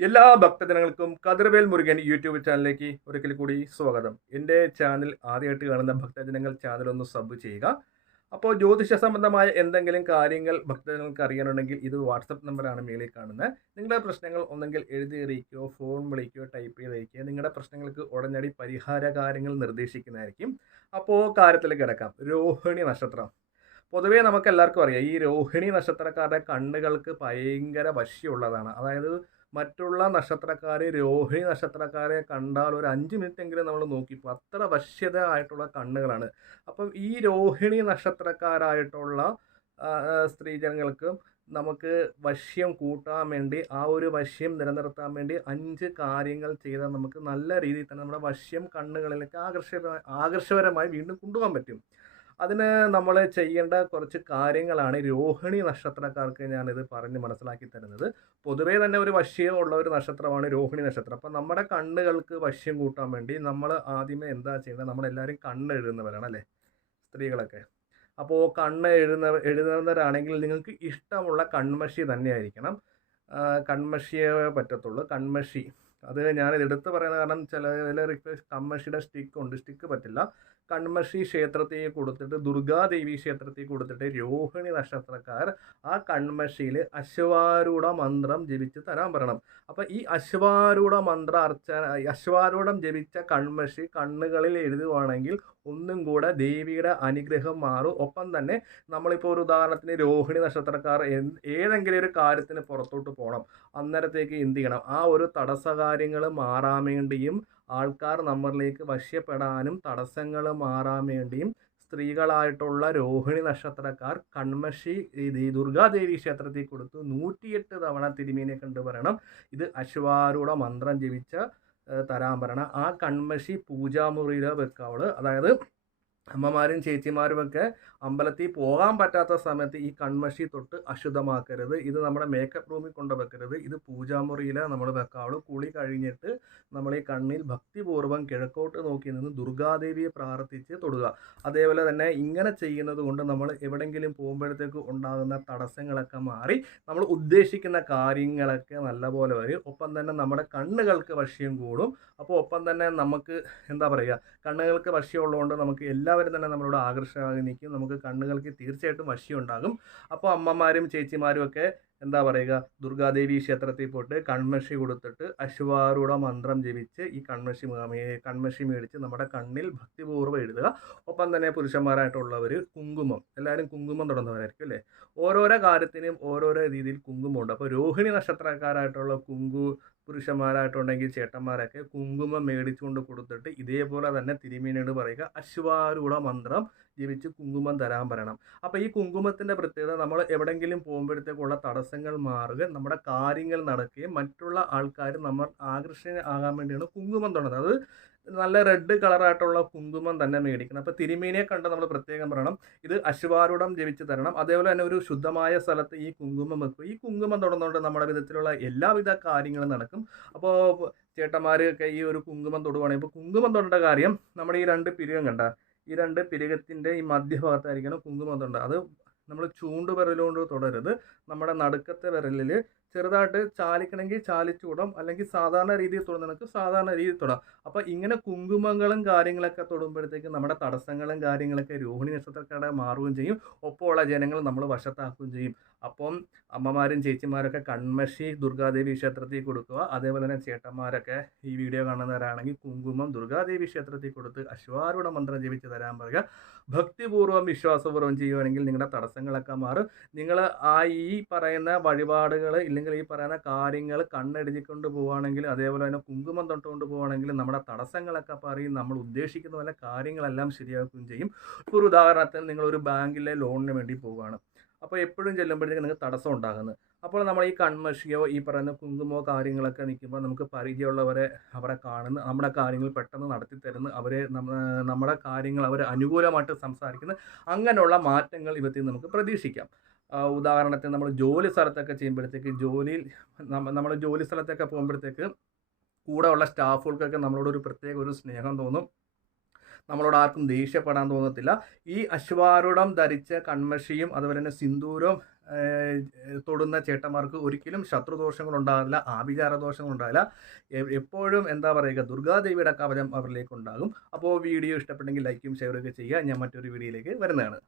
എല്ലാ ഭക്തജനങ്ങൾക്കും കതിർവേൽ മുരുകൻ യൂട്യൂബ് ചാനലിലേക്ക് ഒരിക്കൽ കൂടി സ്വാഗതം. എന്റെ ചാനൽ ആദ്യമായിട്ട് കാണുന്ന ഭക്തജനങ്ങൾ ചാനൽ ഒന്ന് സബ് ചെയ്യുക. അപ്പോൾ ജ്യോതിഷ സംബന്ധമായ എന്തെങ്കിലും കാര്യങ്ങൾ ഭക്തജനങ്ങൾക്ക് അറിയാനുണ്ടെങ്കിൽ ഇത് വാട്സപ്പ് നമ്പറാണ് മേളിൽ കാണുന്നത്. നിങ്ങളുടെ പ്രശ്നങ്ങൾ ഒന്നെങ്കിൽ എഴുതി അറിയിക്കുകയോ ഫോൺ വിളിക്കുകയോ ടൈപ്പ് ചെയ്ത് അയക്കുകയോ നിങ്ങളുടെ പ്രശ്നങ്ങൾക്ക് ഉടനടി പരിഹാര കാര്യങ്ങൾ നിർദ്ദേശിക്കുന്നതായിരിക്കും. അപ്പോൾ കാര്യത്തിലേക്ക് കിടക്കാം. രോഹിണി നക്ഷത്രം. പൊതുവേ നമുക്ക് എല്ലാവർക്കും അറിയാം ഈ രോഹിണി നക്ഷത്രക്കാരുടെ കണ്ണുകൾക്ക് ഭയങ്കര വശ്യമുള്ളതാണ് അതായത് മറ്റുള്ള നക്ഷത്രക്കാരെ രോഹിണി നക്ഷത്രക്കാരെ കണ്ടാൽ ഒരു അഞ്ച് മിനിറ്റ് എങ്കിലും നമ്മൾ നോക്കിപ്പോൾ അത്ര വശ്യത ആയിട്ടുള്ള കണ്ണുകളാണ്. അപ്പം ഈ രോഹിണി നക്ഷത്രക്കാരായിട്ടുള്ള സ്ത്രീജനങ്ങൾക്കും നമുക്ക് വശ്യം കൂട്ടാൻ വേണ്ടി ആ ഒരു വശ്യം നിലനിർത്താൻ വേണ്ടി അഞ്ച് കാര്യങ്ങൾ ചെയ്താൽ നമുക്ക് നല്ല രീതിയിൽ തന്നെ നമ്മുടെ വശ്യം കണ്ണുകളിലേക്ക് ആകർഷക ആകർഷകരമായി വീണ്ടും കൊണ്ടുപോകാൻ പറ്റും. അതിന് നമ്മൾ ചെയ്യേണ്ട കുറച്ച് കാര്യങ്ങളാണ് രോഹിണി നക്ഷത്രക്കാർക്ക് ഞാനിത് പറഞ്ഞ് മനസ്സിലാക്കി തരുന്നത്. പൊതുവേ തന്നെ ഒരു വശ്യം ഉള്ള ഒരു നക്ഷത്രമാണ് രോഹിണി നക്ഷത്രം. അപ്പം നമ്മുടെ കണ്ണുകൾക്ക് വശ്യം കൂട്ടാൻ വേണ്ടി നമ്മൾ ആദ്യമേ എന്താ ചെയ്യേണ്ടത്? നമ്മളെല്ലാവരും കണ്ണ് എഴുതുന്നവരാണ് അല്ലേ? സ്ത്രീകളൊക്കെ. അപ്പോൾ കണ്ണ് എഴുതുന്ന എഴുതുന്നവരാണെങ്കിൽ നിങ്ങൾക്ക് ഇഷ്ടമുള്ള കൺമഷി തന്നെയായിരിക്കണം. കൺമഷിയെ പറ്റത്തുള്ളൂ. കൺമഷി. അത് ഞാൻ എടുത്ത് പറയുന്ന കാരണം ചില ചില റിക്വസ്റ്റ് കമ്മഷിയുടെ സ്റ്റിക്ക് ഉണ്ട്. സ്റ്റിക്ക് പറ്റില്ല. കൺമഷി ക്ഷേത്രത്തിൽ കൊടുത്തിട്ട് ദുർഗാദേവി ക്ഷേത്രത്തിൽ കൊടുത്തിട്ട് രോഹിണി നക്ഷത്രക്കാർ ആ കൺമഷിയിൽ അശ്വാരൂഢ മന്ത്രം ജപിച്ച് തരാൻ പറയണം. അപ്പം ഈ അശ്വാരൂഢ മന്ത്ര അർച്ചന അശ്വാരൂഢം ജപിച്ച കൺമഷി കണ്ണുകളിൽ എഴുതുവാണെങ്കിൽ ദേവിയുടെ അനുഗ്രഹം മാറും. ഒപ്പം തന്നെ നമ്മളിപ്പോൾ ഒരു ഉദാഹരണത്തിന് രോഹിണി നക്ഷത്രക്കാർ ഏതെങ്കിലും ഒരു കാര്യത്തിന് പുറത്തോട്ട് പോകണം അന്നേരത്തേക്ക് എന്ത് ചെയ്യണം? ആ ഒരു തടസ്സകാര്യങ്ങൾ മാറാൻ വേണ്ടിയും ആൾക്കാർ നമ്മളിലേക്ക് വശ്യപ്പെടാനും തടസ്സങ്ങൾ മാറാൻ വേണ്ടിയും സ്ത്രീകളായിട്ടുള്ള രോഹിണി നക്ഷത്രക്കാർ കൺമഷി ദുർഗാദേവി ക്ഷേത്രത്തിൽ കൊടുത്തു നൂറ്റിയെട്ട് തവണ തിരുമീനെ കണ്ടുവരണം ഇത് അശ്വാരൂഢ മന്ത്രം ജപിച്ച തരാൻ പറയണം. ആ കൺമഷി പൂജാമുറിയിലെ വെക്കാവുള്ളൂ അതായത് അമ്മമാരും ചേച്ചിമാരും ഒക്കെ അമ്പലത്തിൽ പോകാൻ പറ്റാത്ത സമയത്ത് ഈ കൺമഷി തൊട്ട് അശുദ്ധമാക്കരുത്. ഇത് നമ്മുടെ മേക്കപ്പ് റൂമിൽ കൊണ്ട് വെക്കരുത്. ഇത് പൂജാമുറിയിൽ നമ്മൾ വെക്കാവുള്ളൂ. കുളി കഴിഞ്ഞിട്ട് നമ്മൾ ഈ കണ്ണിൽ ഭക്തിപൂർവം കിഴക്കോട്ട് നോക്കി നിന്ന് ദുർഗാദേവിയെ പ്രാർത്ഥിച്ച് തൊടുക. അതേപോലെ തന്നെ ഇങ്ങനെ ചെയ്യുന്നത് കൊണ്ട് നമ്മൾ എവിടെയെങ്കിലും പോകുമ്പോഴത്തേക്ക് ഉണ്ടാകുന്ന തടസ്സങ്ങളൊക്കെ മാറി നമ്മൾ ഉദ്ദേശിക്കുന്ന കാര്യങ്ങളൊക്കെ നല്ലപോലെ വരും. ഒപ്പം തന്നെ നമ്മുടെ കണ്ണുകൾക്ക് വശ്യം കൂടും. അപ്പോൾ ഒപ്പം തന്നെ നമുക്ക് എന്താ പറയുക? കണ്ണുകൾക്ക് വശ്യമുള്ളതുകൊണ്ട് നമുക്ക് എല്ലാവരും തന്നെ നമ്മളോട് ആകർഷകമായി നിൽക്കും. നമുക്ക് കണ്ണുകൾക്ക് തീർച്ചയായിട്ടും വശ്യം ഉണ്ടാകും അപ്പോൾ അമ്മമാരും ചേച്ചിമാരും ഒക്കെ എന്താ പറയുക ദുർഗാദേവി ക്ഷേത്രത്തിൽ പോയിട്ട് കൺമഷി കൊടുത്തിട്ട് അശ്വാരൂഢ മന്ത്രം ജപിച്ച് ഈ കൺമഷി കൺമഷി മേടിച്ച് നമ്മുടെ കണ്ണിൽ ഭക്തിപൂർവം എഴുതുക. ഒപ്പം തന്നെ പുരുഷന്മാരായിട്ടുള്ളവർ കുങ്കുമം. എല്ലാവരും കുങ്കുമം തുടർന്നവരായിരിക്കും അല്ലേ? ഓരോരോ കാര്യത്തിനും ഓരോരോ രീതിയിൽ കുങ്കുമം ഉണ്ട് അപ്പോൾ രോഹിണി നക്ഷത്രക്കാരായിട്ടുള്ള കുങ്കു പുരുഷന്മാരായിട്ടുണ്ടെങ്കിൽ ചേട്ടന്മാരൊക്കെ കുങ്കുമം മേടിച്ചുകൊണ്ട് കൊടുത്തിട്ട് ഇതേപോലെ തന്നെ തിരുമീനോട് പറയുക അശ്വാരൂഢ മന്ത്രം ജപിച്ച് കുങ്കുമം തരാൻ പറയണം. അപ്പോൾ ഈ കുങ്കുമത്തിന്റെ പ്രത്യേകത നമ്മൾ എവിടെയെങ്കിലും പോകുമ്പോഴത്തേക്കുള്ള തടസ്സങ്ങൾ മാറുക നമ്മുടെ കാര്യങ്ങൾ നടക്കുകയും മറ്റുള്ള ആൾക്കാർ നമ്മൾ ആകർഷണ ആകാൻ വേണ്ടിയാണ് കുങ്കുമം തുടങ്ങുന്നത് അത് നല്ല റെഡ് കളറായിട്ടുള്ള കുങ്കുമം തന്നെ മേടിക്കണം. അപ്പോൾ തിരുമീനെ കണ്ട് നമ്മൾ പ്രത്യേകം പറയണം ഇത് അശ്വാരൂഢം ജപിച്ച് തരണം. അതേപോലെ തന്നെ ഒരു ശുദ്ധമായ സ്ഥലത്ത് ഈ കുങ്കുമം വെക്കും ഈ കുങ്കുമം തുടർന്നുകൊണ്ട് നമ്മുടെ വിധത്തിലുള്ള എല്ലാവിധ കാര്യങ്ങളും നടക്കും. അപ്പോൾ ചേട്ടന്മാരൊക്കെ ഈ ഒരു കുങ്കുമം തൊടുവാണെങ്കിൽ ഇപ്പോൾ കുങ്കുമം തൊടേണ്ട കാര്യം നമ്മുടെ ഈ രണ്ട് പിരികം കണ്ട ഈ രണ്ട് പിരികത്തിന്റെ ഈ മധ്യഭാഗത്തായിരിക്കണം കുങ്കുമം തൊണ്ട അത് നമ്മൾ ചൂണ്ടുവിരലുകൊണ്ട് തുടരുത്. നമ്മുടെ നടുക്കത്തെ വിരലിൽ ചെറുതായിട്ട് ചാലിക്കണമെങ്കിൽ ചാലിച്ചു വിടാം അല്ലെങ്കിൽ സാധാരണ രീതിയിൽ തൊടുന്നവർക്ക് സാധാരണ രീതിയിൽ തൊടാം. അപ്പോൾ ഇങ്ങനെ കുങ്കുമങ്ങളും കാര്യങ്ങളൊക്കെ തൊടുമ്പോഴത്തേക്ക് നമ്മുടെ തടസ്സങ്ങളും കാര്യങ്ങളൊക്കെ രോഹിണി നക്ഷത്രക്കാരെ മാറുകയും ചെയ്യും. ഒപ്പമുള്ള ജനങ്ങൾ നമ്മൾ വശത്താക്കുകയും ചെയ്യും. അപ്പം അമ്മമാരും ചേച്ചിമാരൊക്കെ കൺമഷി ദുർഗാദേവി ക്ഷേത്രത്തിൽ കൊടുക്കുക. അതേപോലെ തന്നെ ചേട്ടന്മാരൊക്കെ ഈ വീഡിയോ കാണുന്നവരാണെങ്കിൽ കുങ്കുമം ദുർഗാദേവി ക്ഷേത്രത്തിൽ കൊടുത്ത് അശ്വാരൂഢ മന്ത്രം ജപിച്ച് തരാൻ പറയുക. ഭക്തിപൂർവം വിശ്വാസപൂർവം ചെയ്യുവാണെങ്കിൽ നിങ്ങളുടെ തടസ്സങ്ങളൊക്കെ മാറും. നിങ്ങൾ ആ ഈ പറയുന്ന വഴിപാടുകൾ ഇല്ലെങ്കിൽ ഈ പറയുന്ന കാര്യങ്ങൾ കണ്ണെഴുതിക്കൊണ്ട് പോവുകയാണെങ്കിൽ അതേപോലെ തന്നെ കുങ്കുമം തൊട്ടുകൊണ്ട് പോവുകയാണെങ്കിൽ നമ്മുടെ തടസ്സങ്ങളൊക്കെ പറയും നമ്മൾ ഉദ്ദേശിക്കുന്ന പോലെ കാര്യങ്ങളെല്ലാം ശരിയാക്കുകയും ചെയ്യും. ഒരു ഉദാഹരണത്തിന് നിങ്ങൾ ഒരു ബാങ്കിലെ ലോണിന് വേണ്ടി പോവുകയാണ്. അപ്പോൾ എപ്പോഴും ചെല്ലുമ്പോഴത്തേക്ക് നിങ്ങൾക്ക് തടസ്സം ഉണ്ടാകുന്നത് അപ്പോൾ നമ്മൾ ഈ കൺമഷിയോ ഈ പറയുന്ന കുങ്കുമോ കാര്യങ്ങളൊക്കെ നിൽക്കുമ്പോൾ നമുക്ക് പരിചയമുള്ളവരെ അവരെ കാണുന്ന നമ്മുടെ കാര്യങ്ങൾ പെട്ടെന്ന് നടത്തി തരുന്ന അവരെ നമ്മുടെ കാര്യങ്ങൾ അവർ അനുകൂലമായിട്ട് സംസാരിക്കുന്ന. അങ്ങനെയുള്ള മാറ്റങ്ങൾ ഇവത്തിൽ നമുക്ക് പ്രതീക്ഷിക്കാം. ഉദാഹരണത്തിന് നമ്മൾ ജോലി സ്ഥലത്തൊക്കെ ചെയ്യുമ്പോഴത്തേക്ക് ജോലിയിൽ നമ്മൾ ജോലി സ്ഥലത്തൊക്കെ പോകുമ്പോഴത്തേക്ക് കൂടെ ഉള്ള സ്റ്റാഫുകൾക്കൊക്കെ നമ്മളോട് ഒരു പ്രത്യേക ഒരു സ്നേഹം തോന്നും. നമ്മളോട് ആർക്കും ദേഷ്യപ്പെടാൻ തോന്നത്തില്ല. ഈ അശ്വാരൂഢം ധരിച്ച കൺമഷിയും അതുപോലെ തന്നെ സിന്ദൂരവും തൊടുന്ന ചേട്ടന്മാർക്ക് ഒരിക്കലും ശത്രുദോഷങ്ങൾ ഉണ്ടാകില്ല ആഭിചാര ദോഷങ്ങൾ ഉണ്ടാകില്ല എപ്പോഴും എന്താ പറയുക ദുർഗാദേവിയുടെ കവചം അവരിലേക്ക് ഉണ്ടാകും. അപ്പോൾ വീഡിയോ ഇഷ്ടപ്പെട്ടെങ്കിൽ ലൈക്കും ഷെയറും ഒക്കെ ചെയ്യുക. ഞാൻ മറ്റൊരു വീഡിയോയിലേക്ക് വരുന്നതാണ്.